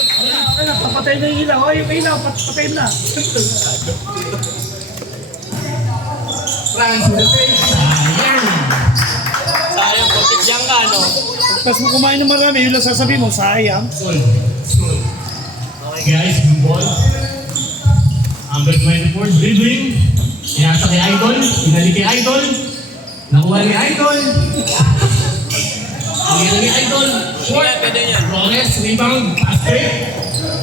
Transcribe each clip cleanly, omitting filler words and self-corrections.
Okay na, papatay na yung ilaw. Ay, yung ilaw, patay na. Francis. Sayang. Sayang, kontik dyan ka, no? Pagkas mo kumain ng marami, yun lang sasabihin mo, sayang. Sold. Okay guys, blue ball. Number 24, dribbling. Inasa kay Idol. Pinali kay Idol. Nakuha ni Idol. Pinali ni Idol. Short. Pwede yan. Flores, rebound. Pass break.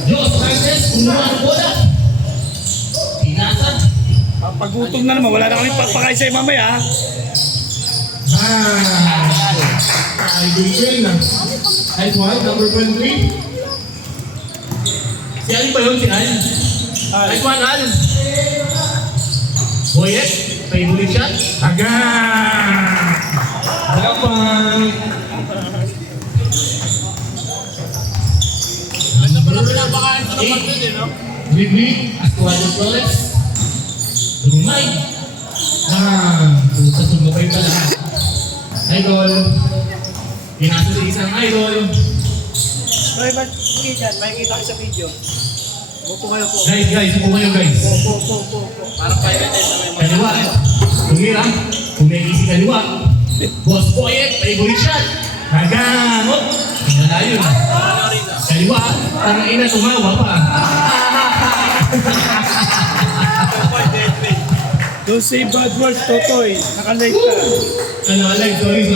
Jos Sanchez, kumuha ng bola. Inasa. Pagutom na naman, wala na kami papakain sa'yo mamaya. Idol train na. Nice one, number 23. Si Al ba yun? Si Al? Nice one, Al. Boyet, favorite shot. Agad! Dapat! Ganda pa na pinapakain sa naman din, eh, no? Big, Ascuano Flores. Lumay. Sasumukay pala. Idol. Pinasa sa isang idol. Ay, ba't hindi dyan? Makikita ko sa video. Upo kayo po. Guys, upo kayo guys. Po. Parang kaya din na may mga. Kaliwa. Tumira. Kumikisi kaliwa. Boss Boyet, favorite shot. Nagamot. Nalayo na. Ano rin na? Kaliwa. Parang ina tumawa pa. Don't say bad words, Totoy. Nakalive ka. Like, sorry.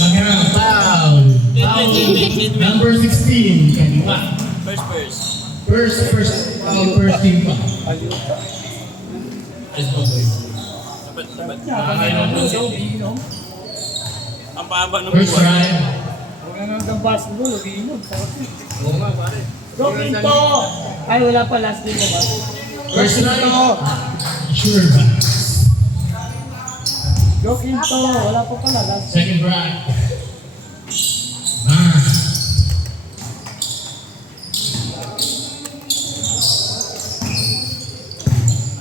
Nagamot. Foul. Number 16. Kaliwa. First team pa. Ang pahaba ng First buwan. try. Huwag na nang basketball, umiinom. Oo nga, pare. Go, Quinto! Ay, wala pa, last game naman. First try. Sure ba? Go, Quinto! Wala pa pala, last game. Second try.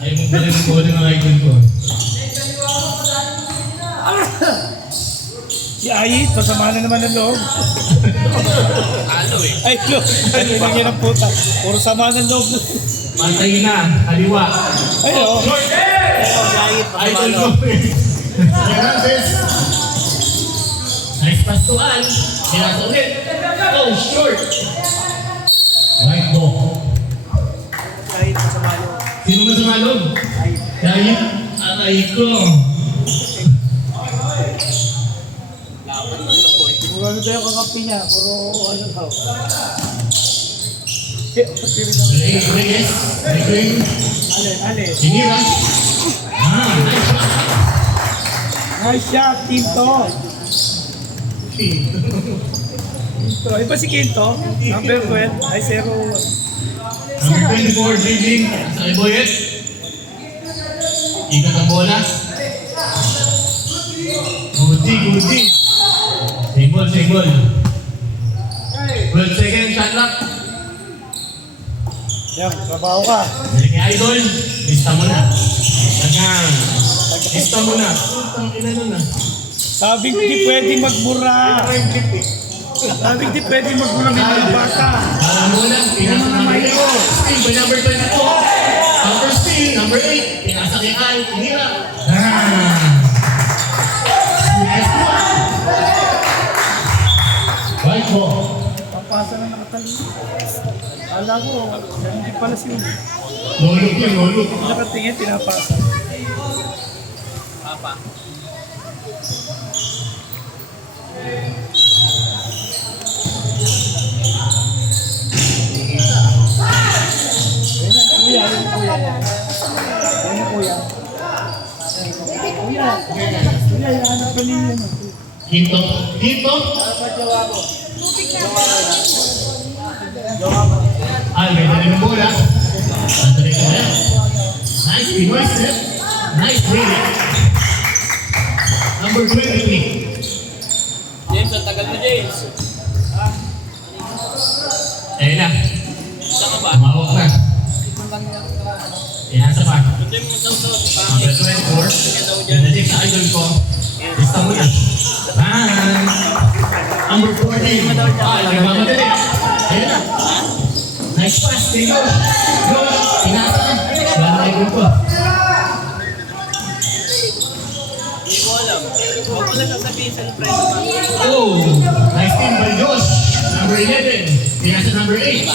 Ayaw mo pala ng bola ng icon ko. Si Ayit, masama na naman ng loob. Ano eh? Ay, loob. Ano lang yan ang puta. Puro sama ng loob. Pantay na. Kaliwa. Ay, oh. Idol ko. Hernandez. Nice pass to Al. Pinasa ulit. Oh, short. White ball. Ayit, masama loob. Sino ba sumalog? Dahil aray ko. Puro ano tayo kakampi niya. Puro ano daw. Reyes. Regreen. Ale. Sinira. Nice shot. Nice shot, Quinto. Quinto. Iba si Quinto? Number 12. Ay, 0. Number 24, dribbling. Sa Iboyet. Ikot ang bola. Goody. Same ball. 12 seconds, shot clock. Yan, trabaho ka. Dali kay Idol. Lista mo na. Ganyan. Lista mo na. Putang ina nun ah. Sabing di pwede magmura. Sabing di pwede magmura ng mga bata. Para mo lang, pinasa number 8. Steal by number 22. Number steal, number 8. Pinasa kay Al. Tinira. Next one. Right ball. Papasa na nakatalino. Ala ko, hindi pala si Uli. No-look yun, no-look. Nakatingin, pinapasa. Papa. Ayun na, kuya. Ayun na, kuya. Kuya, hanap ka ninyo. Dito. Al, may dali ng bola. Sandali ka na. Nice Pinoy step. Nice reading. Number 23. James, ang tagal mo, James. Ayun na. Saan ka ba? Tumawak na. Inasa pa. Hindi mo daw to. Number 24. Pinadip sa idol ko. Lista mo na. Bye! Number 14. Nagmamadali. Ayun na. Nice pass kay Josh. Josh, pinasa na. Wala na ikon ko. Hindi ko alam. Huwag ko na sasabihin sa friend mo. Oh, nice team by Josh. Number 11. Pinasa number 8.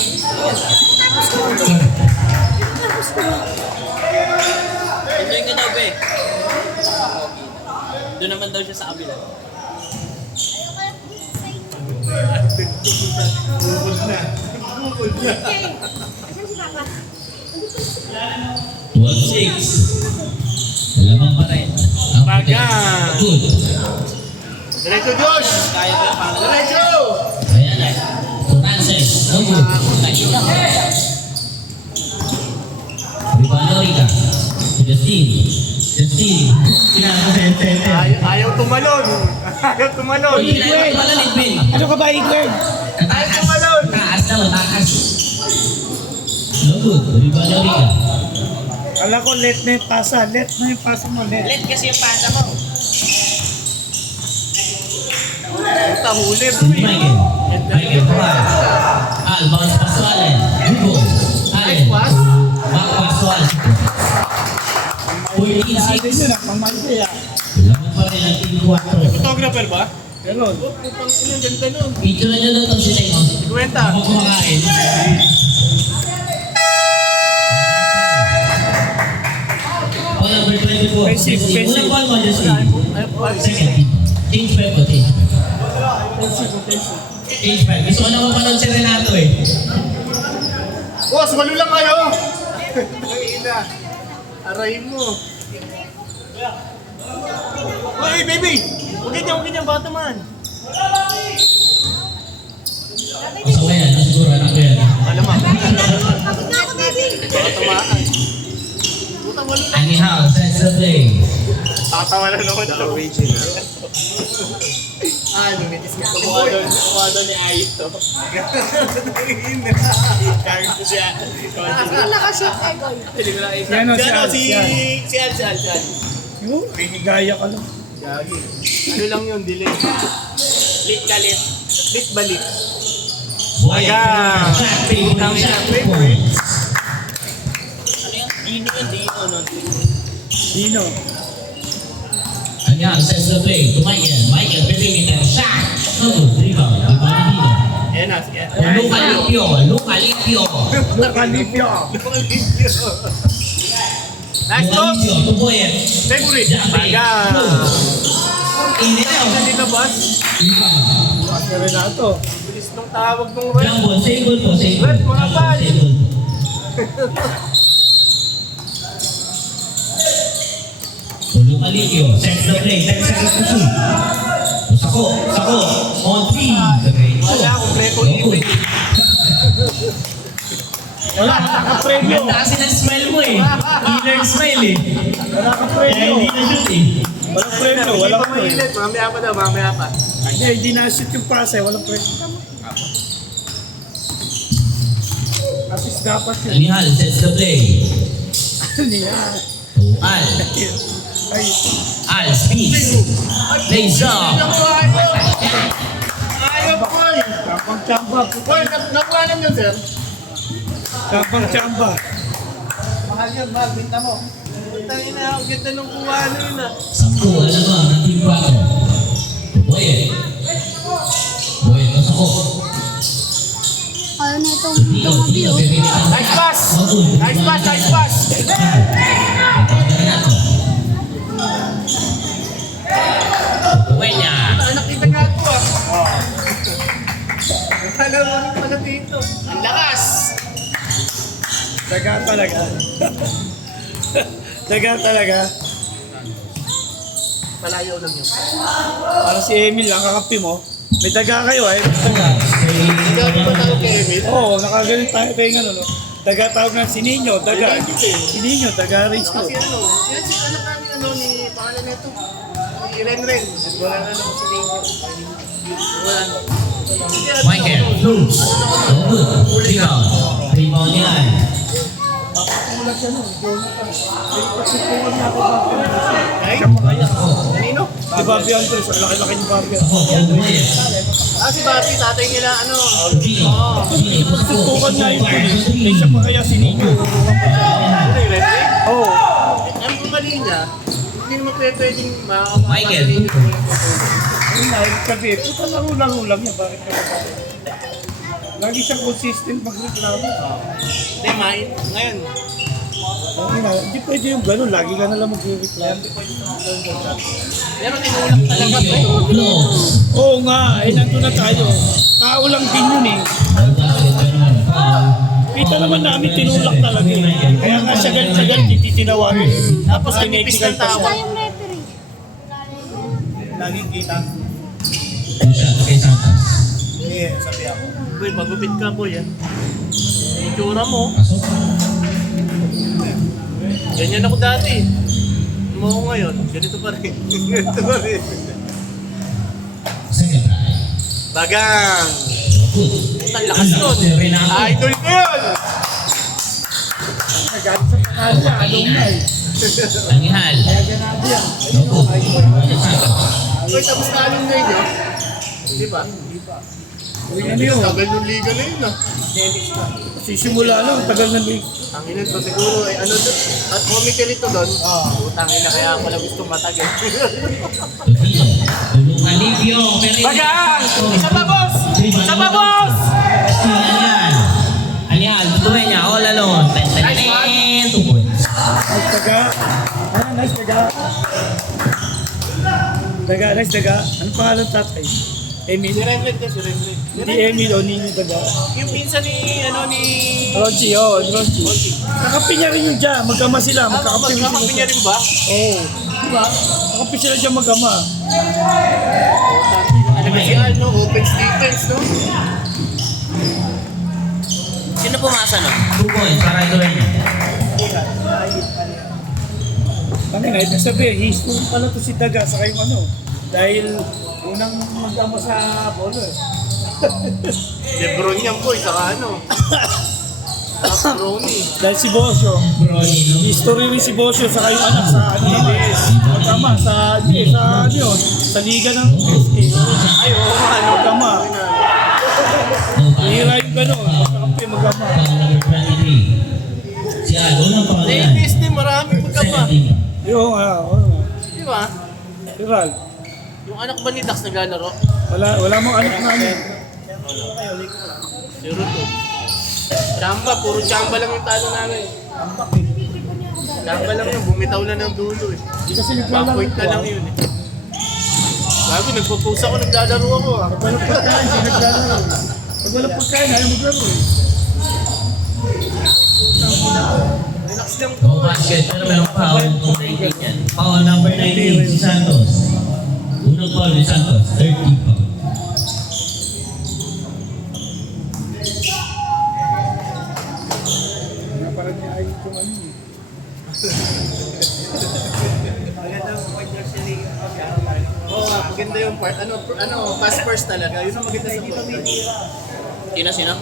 Enjoy ka daw, be. Doon naman daw siya sa kabila. Okay. Asan si Papa? 12-6. Lamang pa rin. Baga. Good. Diretso, Josh! Kaya ko yung pangalan. Diretso! Ayan na. Frances. No good. Ribano Rica. Justin. Ayaw tumalon! Ayaw tumalon! Ano ka ba, Edward? Ayaw tumalon! Taas na, taas. No good. Ribano Rica. Kala ko let na yung pasa. Let na yung pasa mo. Let. Let kasi yung pasa mo. Puta, huli. Michael. Michael, Juan. Al, bounce pass to Allen. Hugo. Allen. Back pass to Allen. 14-6. Yun na, pang-malde ah. Lamang pa rin ang team 4. Photographer ba? Ganon. Picture na nyo lang itong sila mo. Kwenta. Ako kumakain. Ball number 24. Offensive, offensive. Unang ball mo, Justin. Second team. Change 5 po, change 5. Change 5. Gusto ko na mapanood si Renato eh. Boss, walo lang kayo! Ina. Arayin mo. Hey, baby! Huwag ganyan, bata man. Basta ko yan, siguro anak ko yan. Malamang. Pagod na ako, baby. Tamaan. Puta, walo lang. Anyhow, sets the play. Tatawa na naman ito. Lumitis ka po. Kumuha doon ni Ayit to. Kaya ko siya. Ang nakashoot kay Goy. Hindi ko lang isa. Yan o, Si ano, si Al. si Al. Yung, pinigaya ka lang. Gagi. Ano lang yun, delay. Lit ka lit. Lit balik. Boy, Aga. shot, favorite shot. Ano yung Dino yun? Dino nun. Dino. Anyhow, sets the play to Michael. Michael, perimeter shot. No good, rebound. Rebound Dino. Yan na, sige. Luca Lipio. Luca Lipio. Nice Luca talk! Lipio, Tuboyet. Favorite. Japping. Aga. Init. Hindi na boss. Rebound. Pasa rin na ito. Bilis nung tawag nung red. Jambon, save goal po, save goal. Red, mga Jambon, bal. save goal. Luca Lipio, sets the play. 10 seconds to shoot. Sako. On 3. Wala, kompleto even. Wala ka nakapremyo. Ganda kasi ng smile mo eh. Killer smile eh. Wala ka Kaya premyo. hindi na shoot eh. Walang premyo. Walang premyo. Mainit. Mamaya pa daw, mamaya pa. Hindi na-shoot yung pasa. Walang premyo. Assist dapat yun. Alihal sets the play. Niya. Al. Ay, Al speaks. Lays up. Ayaw po eh. chambang-chamba. Boy, nakuha naman yun, sir. Chambang-chamba. Mahal yun, mahal. Binta mo. Putang ina, ang ganda nung kuha na yun ah. 10 alamang ng team 4. Boyet. Boyet, masako. Ayaw na itong Tino, view. pipilitan. Nice pass! Nice pass, nice pass! Buenya. Nakita nga ito ah. Akala mo rin pala dito. Ang lakas! Daga talaga. Daga talaga. Palayo lang yun. Para si Emil lang, kakampi mo. May daga kayo eh. Daga. Ikaw di ba tawag kay Emil? Oo, nakagalit tayo kayo nga no. Daga tawag na si Nino, daga. Si Nino, daga race ko. Kasi ano, yan si anak namin ano ni pangalan nito. Si Renren. Wala na naman si Ninyo. Wala na. Michael, loose. No good. Rebound. Rebound yan. Papakulat siya nun. Jonathan. Ay, pagsipuan niya ako ba? Ay, kanino? Si Bobby Andres. Ang laki-laki ni Bobby. Si Bobby, tatay nila, ano? Pagsipuan niya yung tuloy. Siya pa kaya si Nico. Ano yung red ring? Oo. Ang kumali niya, hindi naman pwedeng Michael. Ayun na, ibig sabihin, puta laro-laro lang yan. Bakit ka ba? Lagi siyang consistent mag-reklamo. Hindi, main. Ngayon, Okay na, hindi pwede yung gano'n. Lagi ka na lang mag-reklamo. pero tinulak talaga ba? Oo nga, eh nandun na tayo. Tao lang din yun eh. Kita naman namin tinulak talaga eh. Kaya nga sagal-sagal, hindi tinawarin. Tapos Nipis ng tao. Basta yung referee. Laging kita. Eh, sabi ako. Boy, magupit ka, boy, ah. Itsura mo. Ganyan ako dati. Ano mo ako ngayon? Ganito pa rin. Ganito pa rin. Bagang! Putang lakas nun. Idol ko yun! Nagalit sa kanila, anong may. Tanghal. Kaya ganado yan. Boy, tapos na anong na yun, Di ba? Uy, ano yun? Tagal ng liga na yun, ah. Sisimula lang, tagal na league. Ang ina to siguro, ano doon? At comical ito doon. Putang ina, kaya ako lang gusto matagal. Alivio. Bagang! Isa pa, boss! Isa pa, boss! Anihan. Tutuloy niya. All alone. 10-10. 2 points. Nice daga. Ah, nice daga. Daga, nice daga. Ano pangalan tatay? Emil? Si Renfred to, si Renfred. Hindi Emil o Nino daga. Yung pinsan ni, Ronchi, oh, Ronchi. Nakapi niya rin yung dyan. Magkama sila. Magkakapi rin magkakapi niya sila. rin ba? Oo. Diba? Nakapi sila dyan magkama. Ano ba siya, no? Open defense, no? Sino pumasa nun? 2 points. Para ito rin. Kami na, ibig sabihin, history pala to si Daga sa kayong ano. Dahil unang magkama sa polo eh. Lebron yan, boy, saka ano? Brony. Dahil si Bosio. History rin si Bosio sa kayong anak sa ano naman. Magkama sa, hindi, sa ano yun. Sa liga ng PSG. Ay, oo, ano? Magkama. Hira yung gano'n. Magkakampi, magkama. Si Adon ang pangalan. Ladies din, marami pagkama. Yung oo nga. Di ba? Viral. Yung anak ba ni Dax naglalaro? Wala mong anak na ano. Zero to. Chamba, puro chamba lang yung talo namin. Chamba lang yun, bumitaw na ng dulo eh. Hindi kasi naglalaro. Backpoint na lang yun eh. Bago, nagpo-post ako, naglalaro ako ah. Pag walang pagkain, hindi naglalaro. Pag walang pagkain, ayaw maglaro eh. Relax lang Go po. basket. Pero meron foul kung 19 yan. Foul number 19 si Santos. Unang foul ni Santos. 30 foul. Kaya parang niya ayun kung ano eh. Oo, maganda yung part. Pass first talaga. Yun ang maganda sa part. Sino?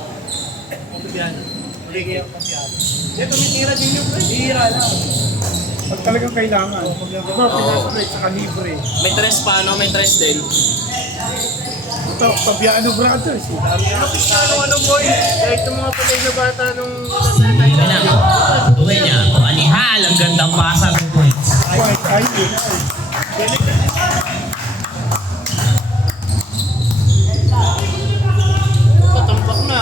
Yan. Yan, tumitira din yung play. Tira lang. Pag talagang kailangan. Diba, pinasa-break, saka libre. May tres pa, no? May tres din. Ito, Fabiano Brothers eh. Ano Cristiano, boy? Kahit yung mga patay na bata nung Tuloy na. Tuloy niya. O, Anihal. Ang gandang pasa. 2 points. Ay eh. tatambak na.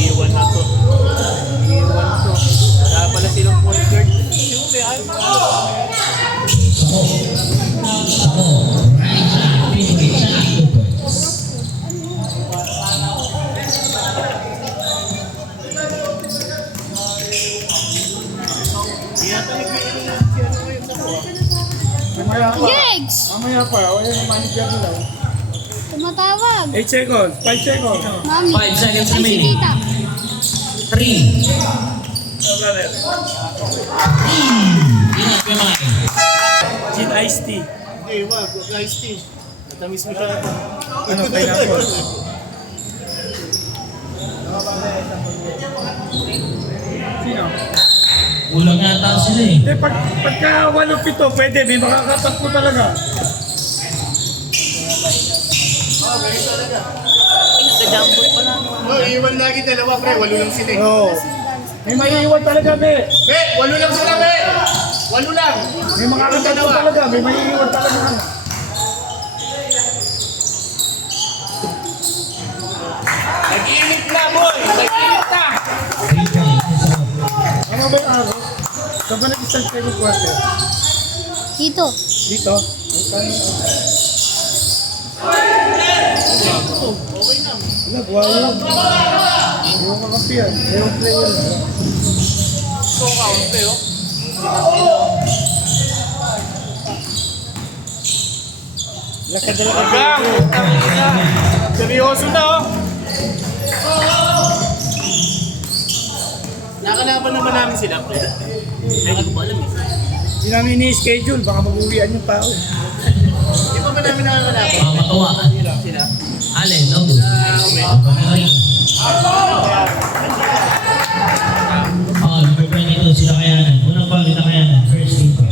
Iiwan na to. Iiwan to. Wala pala silang point guard. Yung may ayaw. Right shot. Pinway shot. 2 points. Yata nag-iiwan na si ano ngayon sa kuha. Mamaya pa. Jegs! Mamaya pa. Wala yung manager nila. Tumatawag. 8 seconds. 5 seconds. Mami. 5 seconds Ay, si remaining. tita. 3. Ingat mo mga. Gin iced tea. Hindi, wag. Guys, team. Natamis mo siya. Ano, pineapple. Sino? Kulang yata sila eh. Eh, pagka 8-7, pwede. May makakatatlo talaga. No, iiwan lagi dalawa, pre. 8 lang sila eh. Oo. May maiiwan talaga, be. Be, 8 lang sila, be. 8 lang. May makakatatlo talaga. May maiiwan talaga. Nag-iinit na, boy. Nag-iinit na. 3 points. Ano ba yung araw? Saan ba nag-start kayo ng quarter? Dito. Dito? Ay, saan? Wala, buhay lang. Ayaw kakampiyan. Ayaw player. So, kaunti, oh. Lakad-lakad. Hanggang. Seryoso na, oh. Nakalaban naman namin sila, pre. Ay, hindi ko ba alam eh. Hindi namin ini-schedule. Baka mag-uwian yung tao. Di ba ba namin nakakalaban? Mga matawaan. Sila. Allen, no? Number 22, sila Kayanan. Unang foul, sila Kayanan. First team foul.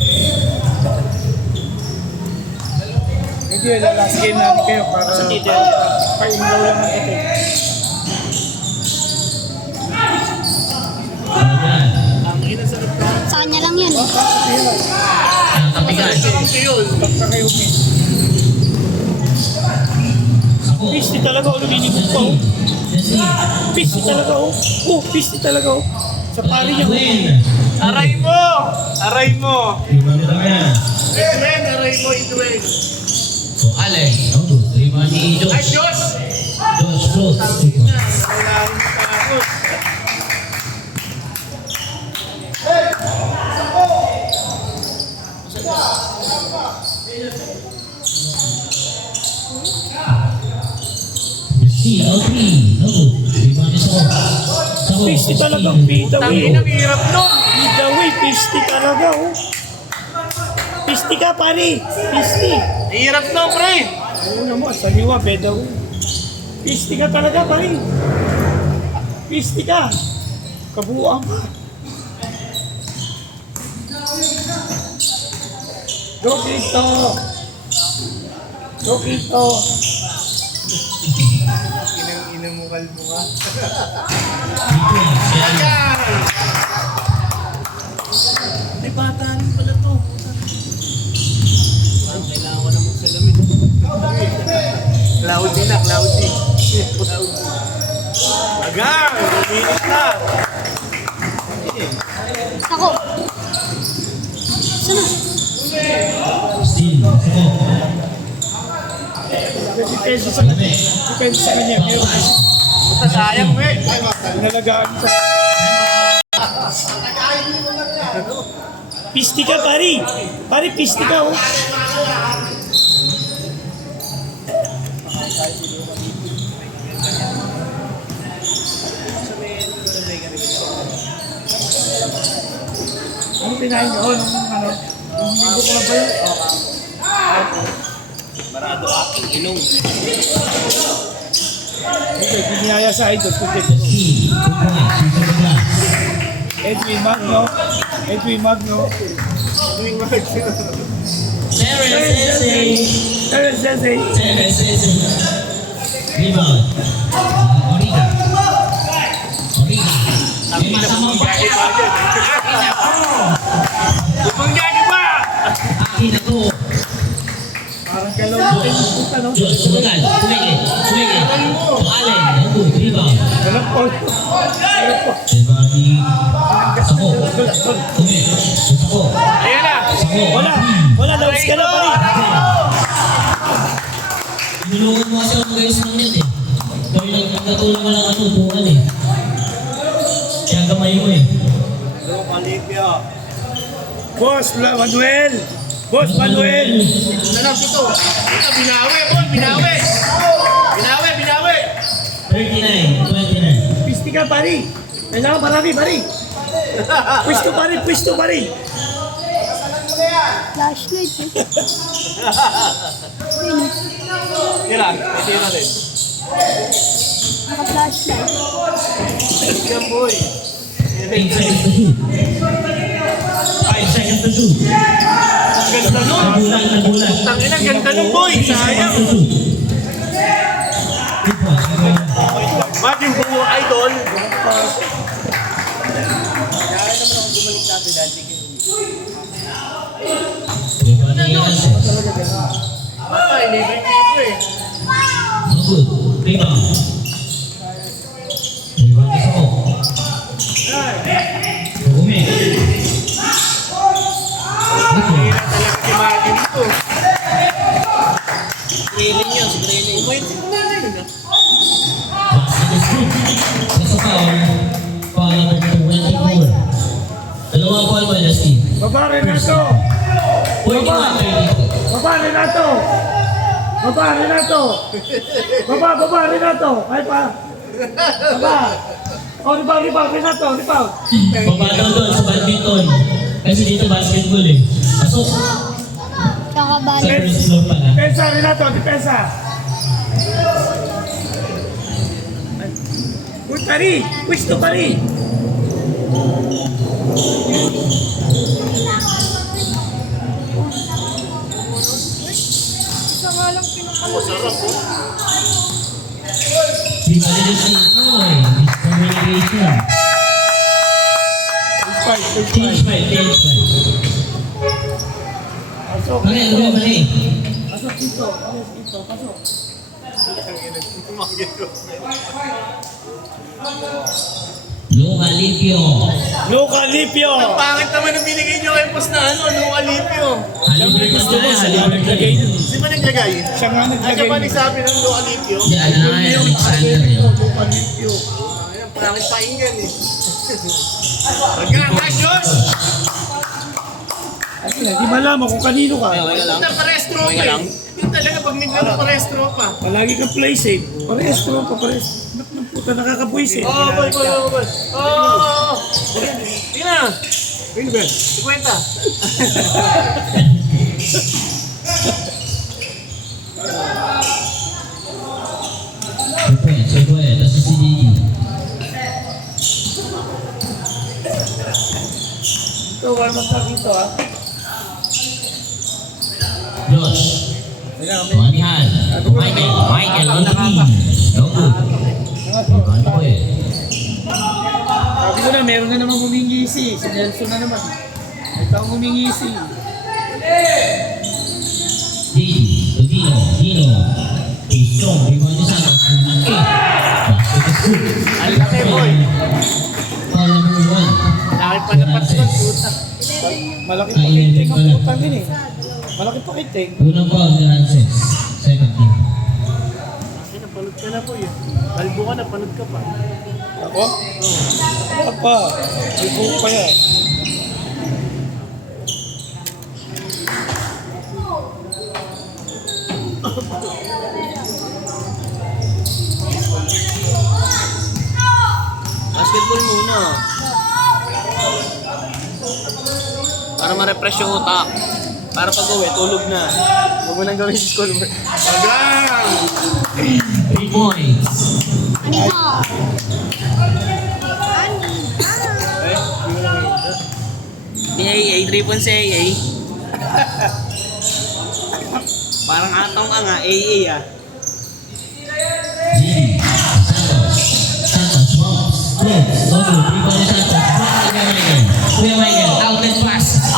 Hindi, last game namin kayo para pa-inlaw lang ang ito. Ayan. Ang inasarap na. Sa kanya lang yan. Ang kapigan. Kaunti yun. Basta kayo may Ako. pisti talaga, lumini ko pa. Jesse. Pisti talaga, oh. Oh, pisti talaga, oh. Sa pari niya. Edwin. Aray mo! Aray mo! Rebound nila Kayanan. Edwin, aray mo, Edwin. So, Allen, no good. Rebound ni Ay, Josh. Diyos! Josh Close. 2 Tangin na. points. Kailangan takot. Jesse, L3. No good. Rebound ni Sako. Sako. Pisti talaga, pita Tangin way. ang hirap nun. Pita way, pisti talaga, oh. Pisti ka, pari. Pisti. Hirap nun, pre. Ano mo, saliwa, beda, oh. Pisti ka talaga, pari. Pisti ka. Kabuuan ka. Go, Cristo. Go, Cristo. Inang mo kalbo ka. 3 points. Ayan! May bata rin pala to. Parang kailangan ko na magsalamin. Cloudy na, cloudy. Agang! Init na! Ako. Sana. Still, Sako. Depende sa kanya. Depende sa kanya. Pero Puta, sayang, we. nalagaan sa... Pisti ka, pari. Pari, pisti ka, oh. Ano pinahin ko? Nung ano? Nung linggo ko na ba yun? Marado aking ilong. Okay, biniyaya sa idol. Jesse, 2 points. Ito na glass. Edwin Magno. Edwin Magno. Doing work. Terrence Eze. Terrence Eze. Terrence Eze. Rebound. Origa. Origa. May masamang Gagi pa dyan. Ibang gagi pa! akin na to. Parang galaw na kayo yung puta, no? Diyos, sumagal. Sumigil. Sumigil. To Allen. No good. Rebound. Walang fault. Walang fault. Rebound ni Sako. Tumit. Sako. Ayan na! Sako. Wala. Wala. Lawis ka na, pari. Tinulungan mo kasi ako mag-ayos ng net eh. Kami nagkatulong mo lang ano, bukan eh. Kaya gamay mo eh. Boss Manuel. Boss Manuel. Nanap ito. Ito, binawi, Paul. Binawi. Binawi, binawi. 39, 29. Pisti ka, pari. Kailangan marami, pari. Pwisto, pari. Pwisto, pari. Flashlight eh. Tira, may tira rin. Naka-flashlight. Yan, boy. 8 seconds to shoot. 5 seconds to shoot. Ganda nun. Nagulat. Tangina, ganda nun, boy. Sayang. Imagine buo idol. Baka, inibre tipo eh. Good. Rebound. Rebound is off. Umi. Mahirap talaga si Martin dito. Trailing yun, si trailing. Pwede na rin ah. Basket is good. Nasa foul. Foul number 24. Dalawang foul by the team. Baba, Renato! 41-32. Baba, Renato! Baba, Renato! Baba, Renato! Ay pa! Baba! Oh, rebound, Renato, rebound! Baba daw doon sa badminton. Kasi dito basketball eh. Pasok. Tsaka Sa balik. first floor pala. Depensa, Renato, depensa! Uy, Pari! Pwesto, Pari! Masarap po. Di ba nila si Noy? Miscommunication. Change fight. Pasok, Mali, mali. pasok dito, pasok. Luka Lipio. Luca Lipio! Pangit naman ang binigay nyo kay Post na ano, no alipio. Halibert Gusto mo, na siya Halibert naglagay na. nun. Di ba naglagay? Siya nga Ay, naglagay ba nun. nagsabi ng no alipio? Di, ano na nga, Alexander yun. Luca Lipio. Ayun, pangit painggan eh. Congratulations! Di malaman kung kanino ka. Punta pares tropa eh. Yun talaga pag naglaro pares tropa. Palagi ka play safe. Pares, tropa, pares. Puta, nakakabuisit. Oo, boy. Oo. Sige na. Win ba? 50. Segue, nasa si Didi. Ito, warm up na dito ha. Josh. Manihan. Michael on the team. No good. Rebound po eh. Sabi ko na, meron na naman humingisi. Si Nelson na naman. Ito ang humingisi. Didi. Dino. Strong. Rebound ni Santos. Malaki. Basket is good. Ang laki, boy. Foul number 1. Laki pa na patunod, puta. Malaki pa kiting ang putang din eh. Malaki pa kiting. Unang foul ni Rances. Second team. Ay, napanood ka na po yun. Kalbo ka, napanood ka pa. Ako? Ako pa. May buko pa yan. Basketball muna. Para ma-refresh yung utak. Para pag uwi, tulog na. Huwag mo nang gawin yung school work. Agang! 3 points. Ano ka? AA, 3 points sa AA. Parang atong ka nga, AA ah. Didi. Santos. Mops. Close. Todo. Rebound ni Santos. Kuya Michael.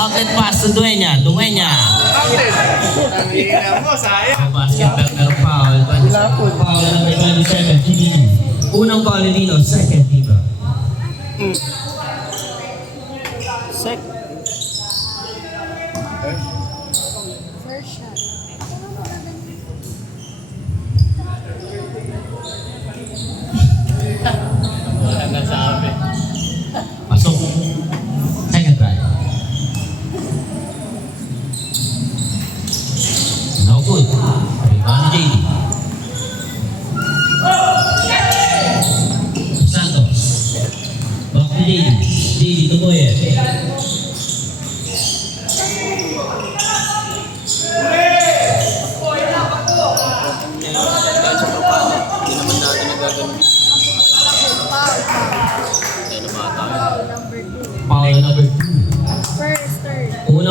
Outlet pass to Dueña. Outlet! Ang hina mo, sayang. Basket pero foul. Foul number 27. Didi. Unang foul ni Dino. Second Dino. Sec. First shot. Wala na sabi. Pasok. Second try. No good. Rebound ni JD. Santos. Back to JD.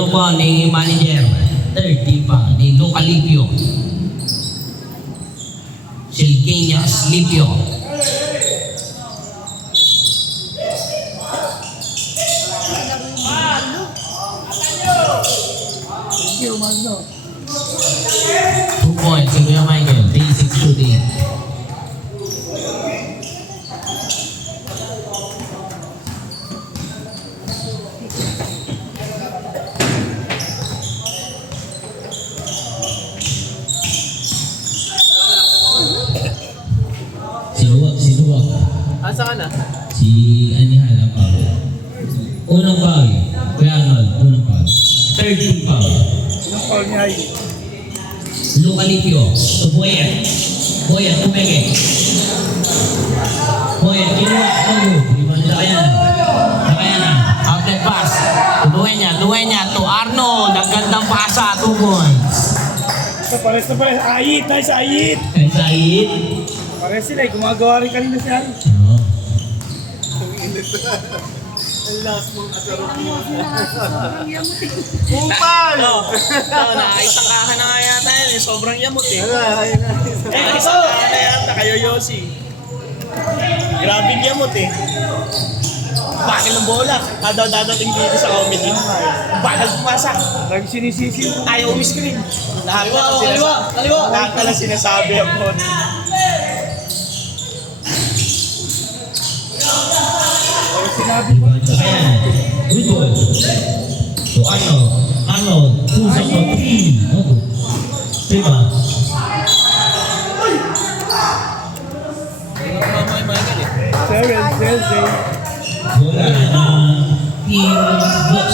Unang foul ni manager. 30 foul ni Luca Lipio. Silqueñas Lipio. Thank you, Magno. 2 points si Kuya Michael. Basic shooting. Sinuwag. Asa ka na? Si Anihal ang foul. Unang foul. Kuya Arnold, unang foul. 13 foul. Anong foul niya ay? Luca Lipio. To Boyet. Boyet, kumenge. Boyet, kinuha. Rebound nila kaya na. Outlet pass. Luenya to Arnold. Ang gandang pasa. 2 points. Pares. Ayit, nice ayit. Kay Said. Pares sila eh, gumagawa rin kanina si Ayit. Oo. Ang last mong asarap mo. Sobrang yamutin. Kupal! Isang kaha na nga yata yun eh. Sobrang yamot eh. Ayun na. Isang kaha na yata kayo, Yossi. Grabing yamot eh. Bakit ng bola? Dadating dito sa comedy. Bakal pumasak. Lagi sinisisi mo. Ayaw umiscreen. Lahat na lang sinasabi ang phone. Sinabi mo. Rebound nila kaya na. Good ball. To Arnold. Push up for 3. Oh. Rebound. Seven. Bola na Team Box.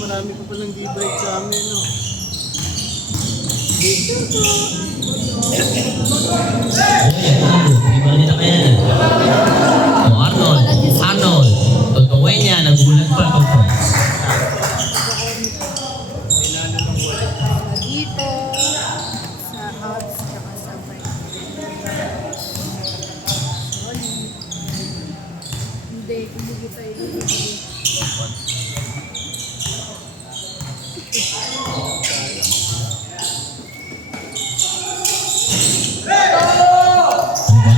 Marami pa palang D-break sa amin, no? Rebound nila kaya na. To Arnold. Tutuwi niya. Nagulat pa pag points. Dito, sa house, tsaka sa bike. Sorry. Hindi kita ililibig. Rebound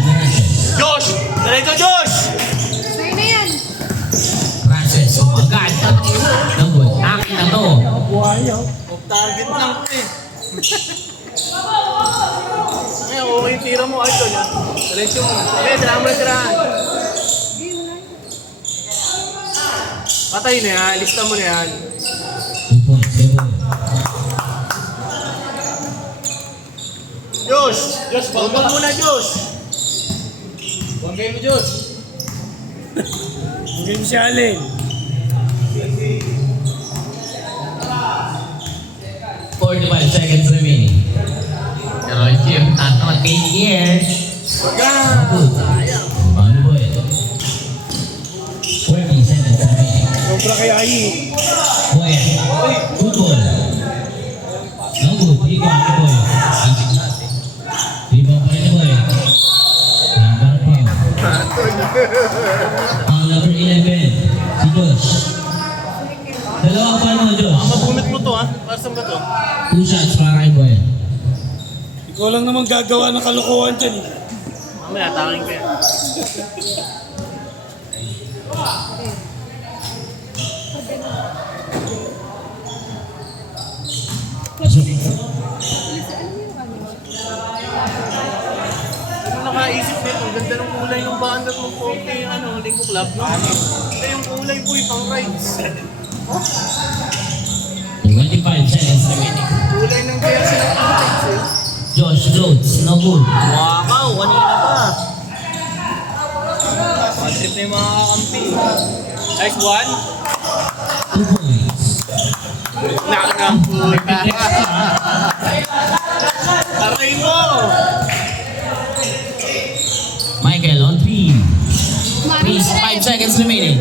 na Ranches. Josh! Diretso, Josh! Sa'yo na yan. Ranches. Agad. Nanggoy. Akin na to. Buhay oh. Off target lang ko eh. Ngayon, okay yung tira mo, Idol, ha? Diretso mo. Okay, tirahan mo na tirahan. Patay na yan, lista mo na yan. 2 points. Sebo. Josh, bambang muna, Josh. Bambay mo, Josh. Game si Allen. 45 seconds remaining. Carol Kim, Arnold, KGR. Good. Paano po eh? 40 seconds remaining. Sobra kay Ayit. Boy, good ball. No good. Rebound ni Boy. Rebound pa rin ni Boy. Number foul. Ang number 11, si Josh. Dalawang foul mo, Josh. Mabunot mo to, ha? Para saan ba to? 2 shots para kay Boy. Ikaw lang naman gagawa ng kalokohan dyan eh. Mamaya, tangin ka yan. Ano nakaisip nito? Ang ganda ng kulay ng bandat mo po kay Lingko Club, no? Ito yung kulay, boy, pang rides. 25 seconds remaining. Kulay ng jersey ng rides, eh. Josh Rhodes, no good. Wakaw, kanina pa. Trip na yung mga kakampi. Nice one. 2 points. Nakakaputa. Aray mo! Michael on 3. Mami, 5 seconds remaining.